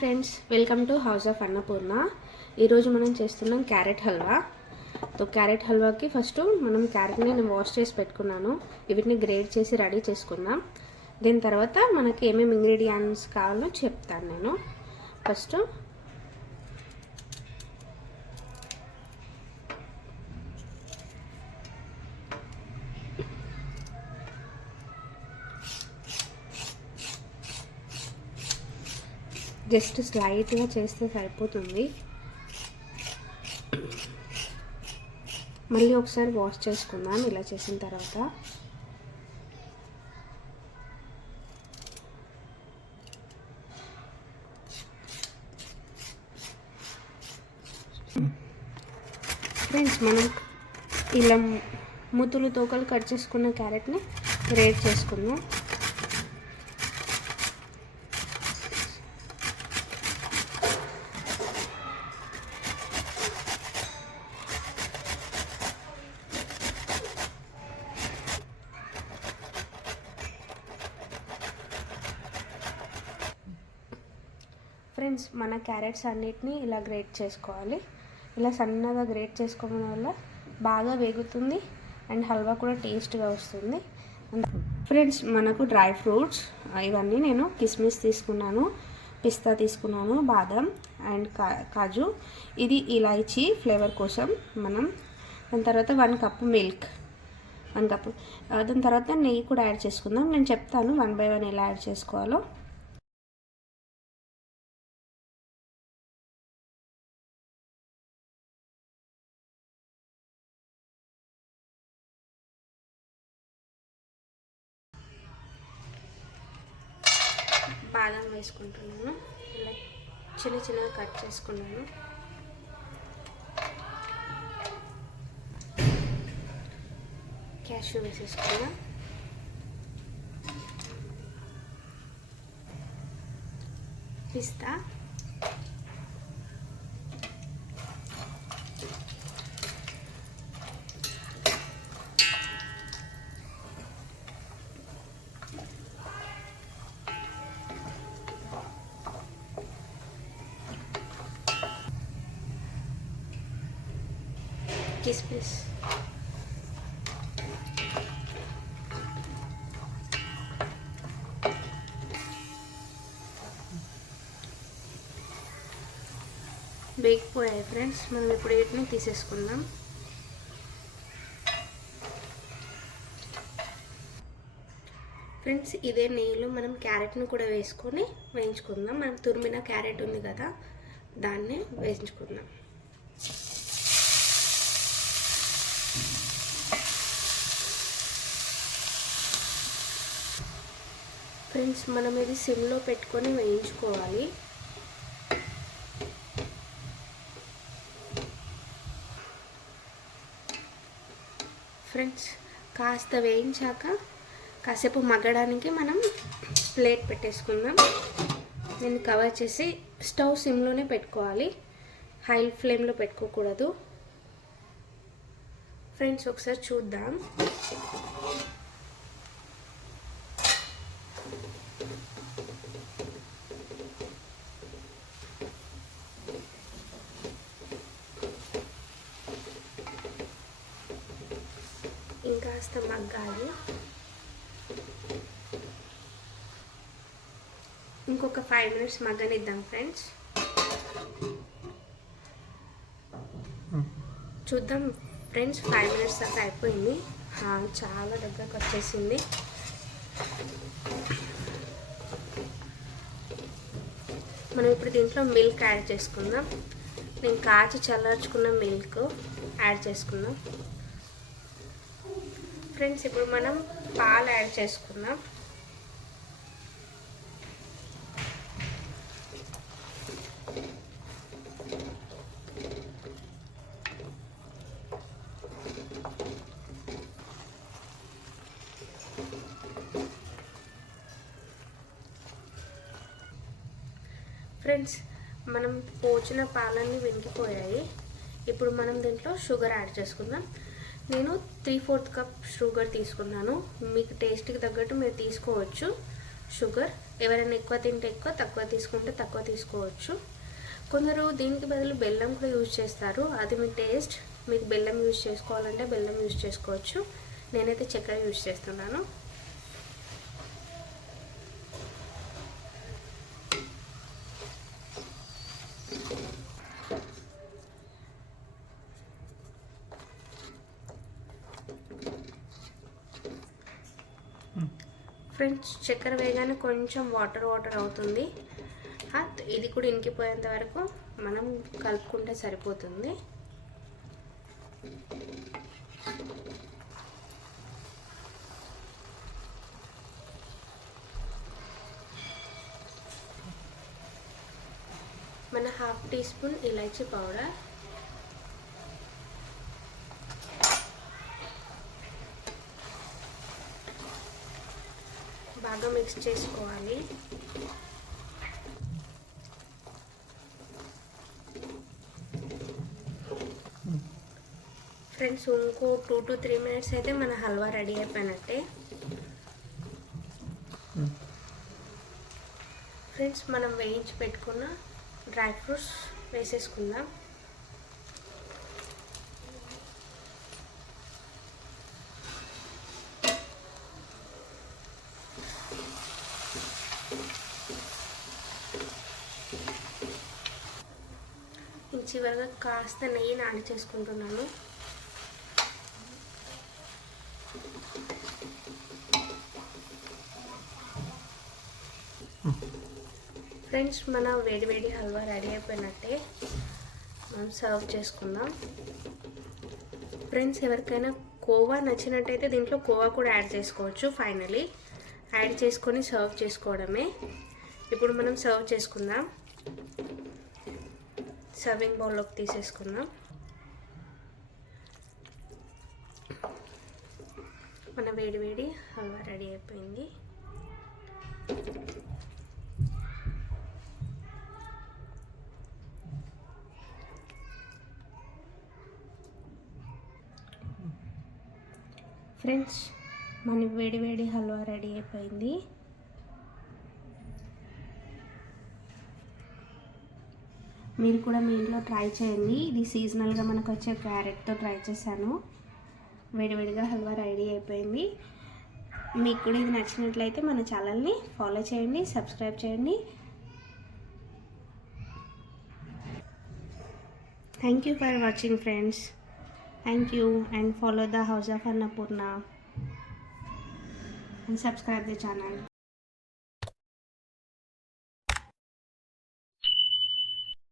Friends, welcome to house of Annapurna. ఈరోజు మనం చేస్తున్నాం క్యారెట్ హల్వా. క్యారెట్ హల్వాకి ఫస్ట్ మనం క్యారెట్ని నేను వాష్ చేసి పెట్టుకున్నాను. వీటిని గ్రేట్ చేసి రెడీ చేసుకుందాం. దీని తర్వాత మనకి ఏమేమి ఇంగ్రీడియంట్స్ కావాలో చెప్తాను నేను. ఫస్ట్ జస్ట్ స్లైట్గా చేస్తే సరిపోతుంది. మళ్ళీ ఒకసారి వాష్ చేసుకుందాం ఇలా చేసిన తర్వాత. ఫ్రెండ్స్, మనం ఇలా మూతులు తోకలు కట్ చేసుకున్న క్యారెట్ని గ్రేట్ చేసుకుందాం. ఫ్రెండ్స్, మన క్యారెట్స్ అన్నిటిని ఇలా గ్రేట్ చేసుకోవాలి. ఇలా సన్నగా గ్రేట్ చేసుకోవడం వల్ల బాగా వేగుతుంది అండ్ హల్వా కూడా టేస్ట్గా వస్తుంది. ఫ్రెండ్స్, మనకు డ్రై ఫ్రూట్స్ ఇవన్నీ నేను కిస్మిస్ తీసుకున్నాను, పిస్తా తీసుకున్నాను, బాదం అండ్ కాజు. ఇది ఇలాచీ ఫ్లేవర్ కోసం మనం. దాని తర్వాత 1 కప్ మిల్క్, 1 కప్. దాని తర్వాత నెయ్యి కూడా యాడ్ చేసుకుందాం. నేను చెప్తాను 1 by 1 ఎలా యాడ్ చేసుకోవాలో. బాదం వేసుకుంటున్నాను, ఇలా చిన్న చిన్నగా కట్ చేసుకున్నాను. క్యాష్యూ వేసేసుకున్నా. పిస్తా, కిస్మిస్, వేగిపోయాయి ఫ్రెండ్స్. మనం ఇప్పుడు వీటిని తీసేసుకుందాం. ఫ్రెండ్స్, ఇదే నెయ్యిలో మనం క్యారెట్ను కూడా వేసుకొని వేయించుకుందాం. మనం తురిమిన క్యారెట్ ఉంది కదా, దాన్ని వేయించుకుందాం. ఫ్రెండ్స్, మనం ఇది సిమ్లో పెట్టుకొని వేయించుకోవాలి. ఫ్రెండ్స్, కాస్త వేయించాక కాసేపు మగ్గడానికి మనం ప్లేట్ పెట్టేసుకుందాం. నేను కవర్ చేసి స్టవ్ సిమ్లోనే పెట్టుకోవాలి, హై ఫ్లేమ్లో పెట్టుకోకూడదు. ఫ్రెండ్స్, ఒకసారి చూద్దాం. ఇంకాస్త మగ్గాలి. ఇంకొక 5 minutes మగ్గనిద్దాం ఫ్రెండ్స్. చూద్దాం ఫ్రెండ్స్, 5 minutes దాకా అయిపోయింది. చాలా దగ్గరకు వచ్చేసింది. మనం ఇప్పుడు దీంట్లో మిల్క్ యాడ్ చేసుకుందాం. నేను కాచి చల్లార్చుకున్న మిల్క్ యాడ్ చేసుకుందాం. ఫ్రెండ్స్, ఇప్పుడు మనం పాలు యాడ్ చేసుకుందాం. ఫ్రెండ్స్, మనం పోచిన పాలన్నీ వెనికిపోయాయి. ఇప్పుడు మనం దీంట్లో షుగర్ యాడ్ చేసుకుందాం. నేను 3/4 కప్ షుగర్ తీసుకున్నాను. మీకు టేస్ట్కి తగ్గట్టు మీరు తీసుకోవచ్చు. షుగర్. ఎవరైనా ఎక్కువ తింటే ఎక్కువ, తక్కువ తీసుకుంటే తక్కువ తీసుకోవచ్చు. కొందరు దీనికి బదులు బెల్లం కూడా యూజ్ చేస్తారు, అది మీ టేస్ట్. మీకు బెల్లం యూజ్ చేసుకోవాలంటే బెల్లం యూజ్ చేసుకోవచ్చు. నేనైతే చక్కెర యూజ్ చేస్తున్నాను. ఫ్రెండ్స్, చక్కెర వేగానే కొంచెం వాటర్ అవుతుంది. ఇది కూడా ఇంకిపోయేంత వరకు మనం కలుపుకుంటే సరిపోతుంది. మన 1/2 టీ స్పూన్ ఇలాచీ పౌడర్, బాగా మిక్స్ చేసుకోవాలి. ఫ్రెండ్స్, ఇంకో 2 to 3 minutes అయితే మన హల్వా రెడీ అయిపోయినట్టే. ఫ్రెండ్స్, మనం వేయించి పెట్టుకున్న డ్రై ఫ్రూట్స్ వేసేసుకుందాం. చివరిగా కాస్త నెయ్యిని యాడ్ చేసుకుంటున్నాను. ఫ్రెండ్స్, మన వేడివేడి హల్వా రెడీ అయిపోయినట్టే. మనం సర్వ్ చేసుకుందాం. ఫ్రెండ్స్, ఎవరికైనా కోవా నచ్చినట్టయితే దీంట్లో కోవా కూడా యాడ్ చేసుకోవచ్చు. ఫైనలీ యాడ్ చేసుకొని సర్వ్ చేసుకోవడమే. ఇప్పుడు మనం సర్వ్ చేసుకుందాం. సర్వింగ్ బౌల్లోకి తీసేసుకుందాం. మన వేడివేడి హల్వా రెడీ అయిపోయింది. ఫ్రెండ్స్, మన వేడివేడి హల్వా రెడీ అయిపోయింది. మీరు కూడా మీ ఇంట్లో ట్రై చేయండి. ఇది సీజనల్గా మనకు వచ్చే క్యారెట్తో ట్రై చేశాను. వేడివేడిగా హల్వా రెడీ అయిపోయింది. మీకు కూడా ఇది నచ్చినట్లయితే మన ఛానల్ని ఫాలో చేయండి, సబ్స్క్రైబ్ చేయండి. Thank you for watching friends. Thank you and follow the House of Annapurna and subscribe the channel.